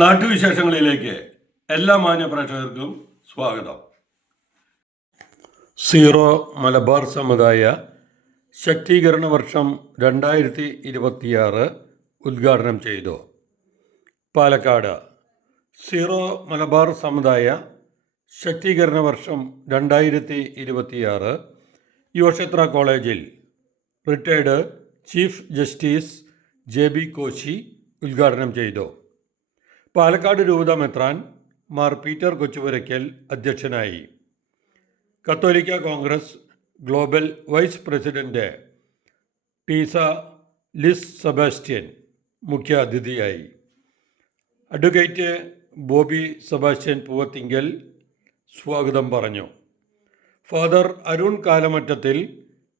നാട്ടുവിശേഷങ്ങളിലേക്ക് എല്ലാ മാന്യ പ്രേക്ഷകർക്കും സ്വാഗതം. സീറോ മലബാർ സമുദായ ശാക്തീകരണ വർഷം 2026 ഉദ്ഘാടനം ചെയ്തു. പാലക്കാട് സീറോ മലബാർ സമുദായ ശാക്തീകരണ വർഷം 2026 യുവക്ഷേത്ര കോളേജിൽ retired chief justice JB Koshy ഉദ്ഘാടനം ചെയ്തു. പാലക്കാട് രൂപത മെത്രാൻ മാർ പീറ്റർ കൊച്ചുപുരയ്ക്കൽ അധ്യക്ഷനായി. കത്തോലിക്ക Congress global vice president Tessa Liz Sebastian മുഖ്യ അതിഥിയായി. അഡ്വക്കേറ്റ് ബോബി സെബാസ്റ്റ്യൻ പൂവത്തിങ്കൽ സ്വാഗതം പറഞ്ഞു. ഫാദർ അരുൺ കാലമറ്റത്തിൽ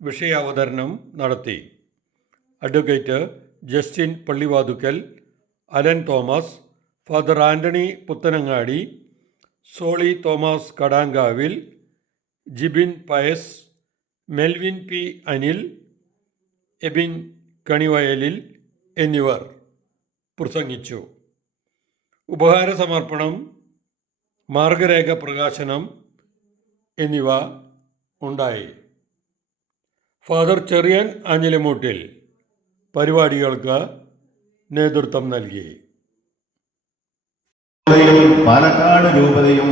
വിഷയാവതരണം നടത്തി. Advocate Justin Pallivathukkal, Alan Thomas, father Antony Puthanangadi, Soly Thomas Kadankavil, Jibin Pius, Melvin P Anil, Ebin Kanivayalil എന്നിവർ പ്രസംഗിച്ചു. ഉപഹാര സമർപ്പണം, മാർഗരേഖ പ്രകാശനം എന്നിവ ഉണ്ടായി. ഫാദർ ചെറിയൻ ആഞ്ഞിലിമൂട്ടിൽ പരിപാടികൾക്ക് നേതൃത്വം നൽകി. പാലക്കാട് രൂപതയും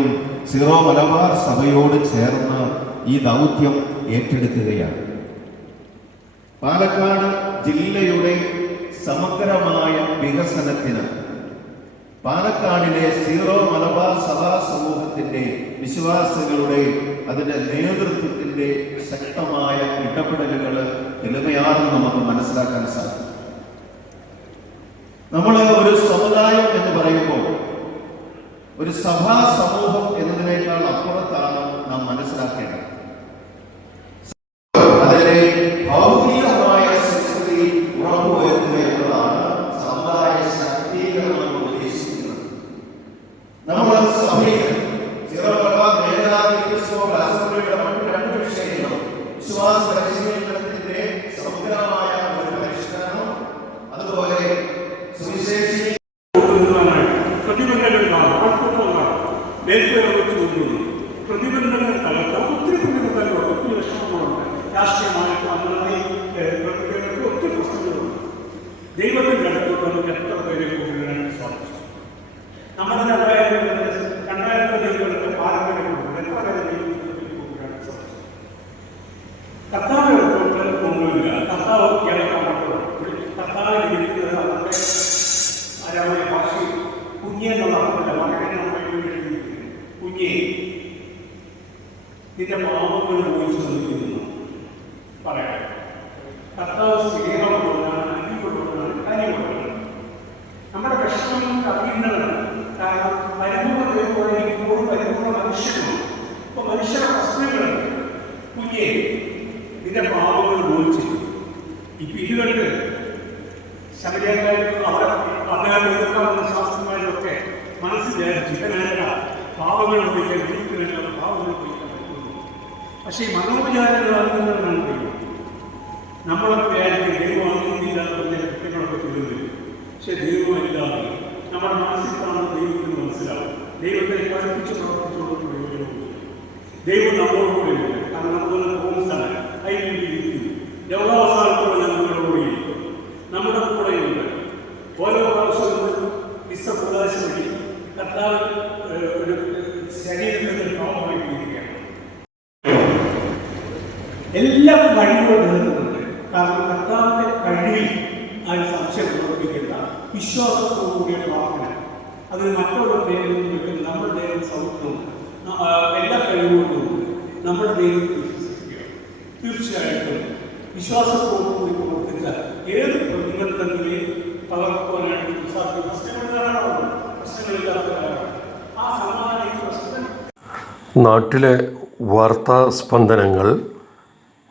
സീറോ മലബാർ സഭയോട് ചേർന്ന് ഈ ദൗത്യം ഏറ്റെടുക്കുകയാണ്. പാലക്കാട് ജില്ലയുടെ സമഗ്രമായ വികസനത്തിന് പാലക്കാടിലെ സീറോ മലബാർ സഭാ സമൂഹത്തിന്റെ വിശ്വാസികളുടെ അതിന്റെ നേതൃത്വത്തിന്റെ ശക്തമായ ഇടപെടലുകൾ എളിമയാണെന്ന് നമുക്ക് മനസ്സിലാക്കാൻ സാധിക്കും. നമ്മൾ ഒരു സമുദായം എന്ന് പറയുമ്പോൾ ഒരു സഭാ സമൂഹം എന്നതിനേക്കാൾ അപ്പുറത്താണ് നാം മനസ്സിലാക്കേണ്ടത്. അതിന്റെ ഭൗതികമായ സ്ഥിതി ഉറപ്പുവരുത്തുക എന്നതാണ് സമുദായ ശാക്തീകരണം ഉദ്ദേശിക്കുന്നത്. നമ്മൾ സഭയിൽ മറ്റു രണ്ട് വിഷയങ്ങളും വിശ്വാസ പരിശീലനത്തിന്റെ സമഗ്രമായ ഒരു പരിഷ്കരണം, അതുപോലെ പ്രതിബന്ധങ്ങൾ തകർത്താൽ ഒത്തിരി പ്രതിബന്ധങ്ങളുണ്ട്, ഒത്തിരി വിഷമങ്ങളുണ്ട്, രാഷ്ട്രീയമായിട്ട് പ്രതിബന്ധങ്ങൾക്ക് ഒത്തിരി പ്രശ്നങ്ങളുണ്ട്. ദൈവത്തിന്റെ അടുത്ത് നമുക്ക് എത്ര പേരെ കൊണ്ടുവരാനായിട്ട് സാധിച്ചു? നമ്മുടെ 2000 ദൈവങ്ങളുടെ പാരമ്പര്യങ്ങളുണ്ട്, എത്ര പേരെ ദൈവത്തിൽ കൊണ്ടുവരാനായിട്ട് സാധിച്ചു? കർത്താവിന്റെ അടുത്തോട്ട് കൊണ്ടുവരിക, കർത്താവ് കേൾക്കാൻ കർത്താവിൽ ഇരിക്കുന്നത് നമ്മുടെ ആരാമായ ഭാഷയിൽ കുഞ്ഞെന്നുള്ള അർത്ഥമല്ല, മകനെ നമ്മുടെ കുഞ്ഞെ നിന്റെ പാപങ്ങൾ പോയി ശ്രദ്ധിക്കുന്നു പറയാം. കർത്താവ് സ്നേഹമുള്ളതാണ്, അന്യമുള്ളതാണ്, കാര്യമുള്ളതാണ്. നമ്മുടെ വിഷമങ്ങൾക്ക് അറിയുന്നതാണ്. കാരണം പരിപൂർണ്ണ ദൈവമായിരിക്കുമ്പോഴും പരിപൂർണ്ണ മനുഷ്യനാണ്. ഇപ്പൊ മനുഷ്യരുടെ പ്രശ്നങ്ങളുണ്ട്. കുഞ്ഞെ നിന്റെ പാപങ്ങൾ പോയിച്ചു. ഇപ്പൊ ഇതുകൊണ്ട് ശബരിമലയിൽ അവിടെ അദ്ദേഹം എതിർക്കാവുന്ന ശാസ്ത്രന്മാരൊക്കെ മനസ്സിൽ വിചാരിച്ചു ഇവനല്ല പാവങ്ങൾ പോയിക്കാൻ വീട്ടിലുള്ള പാവങ്ങൾ പോയിക്കാൻ പറ്റുള്ളൂ. പക്ഷേ ഈ മനോവിചാരങ്ങളാകുന്നവരാണ് ദൈവം. നമ്മളൊക്കെ വിചാരിക്കും ദൈവമാകുന്നില്ലാതെ പറഞ്ഞ കുറ്റങ്ങളൊക്കെ ചൊല്ലുന്നില്ല. പക്ഷെ ദൈവമില്ലാതെ നമ്മുടെ മനസ്സിൽ കാണുന്ന ദൈവത്തിന് മനസ്സിലാവും. ദൈവത്തെ പഠിപ്പിച്ച് പ്രവർത്തിച്ചുകൊണ്ട് പ്രയോജനമില്ല. ദൈവം നമ്മളോടുകൂടെ ഇല്ല. കാരണം നമ്മളെ പോകുന്നതാണ് അതിന് വേണ്ടി ഇരിക്കുന്നു. ലോകാവസാനത്തോടെ നമ്മുടെ കൂടെ ഇരിക്കും, നമ്മുടെ കൂടെയുണ്ട്. ഓരോ പ്രാവശ്യവും വിശ്വപ്രകാശ വഴി കർത്താവ് ഒരു ശരീരത്തിൽ ഭാവമായിട്ടിരിക്കുകയാണ്. എല്ലാ കഴിവുകളും നേടുന്നുണ്ട്. കാരണം കർത്താവിന്റെ കഴിവിൽ അതിന് സംശയം പ്രവർത്തിക്കേണ്ട വിശ്വാസത്തോടുകൂടിയ പ്രാർത്ഥന, അതിന് മറ്റുള്ള ദൈവം വെക്കുന്ന നമ്മുടെ ദൈവം സൗഖ്യമുണ്ട്. എല്ലാ കഴിവുകളും നമ്മുടെ ദൈവത്തിൽ വിശ്വസിക്കുക. തീർച്ചയായിട്ടും വിശ്വാസത്തോടുകൂടി പ്രവർത്തിച്ച ഏത് പ്രതിബന്ധങ്ങളെയും തകർക്കുവാനായിട്ട് നാട്ടിലെ വാർത്താ സ്പന്ദനങ്ങൾ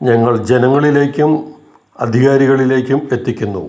ഞങ്ങൾ ജനങ്ങളിലേക്കും അധികാരികളിലേക്കും എത്തിക്കുന്നു.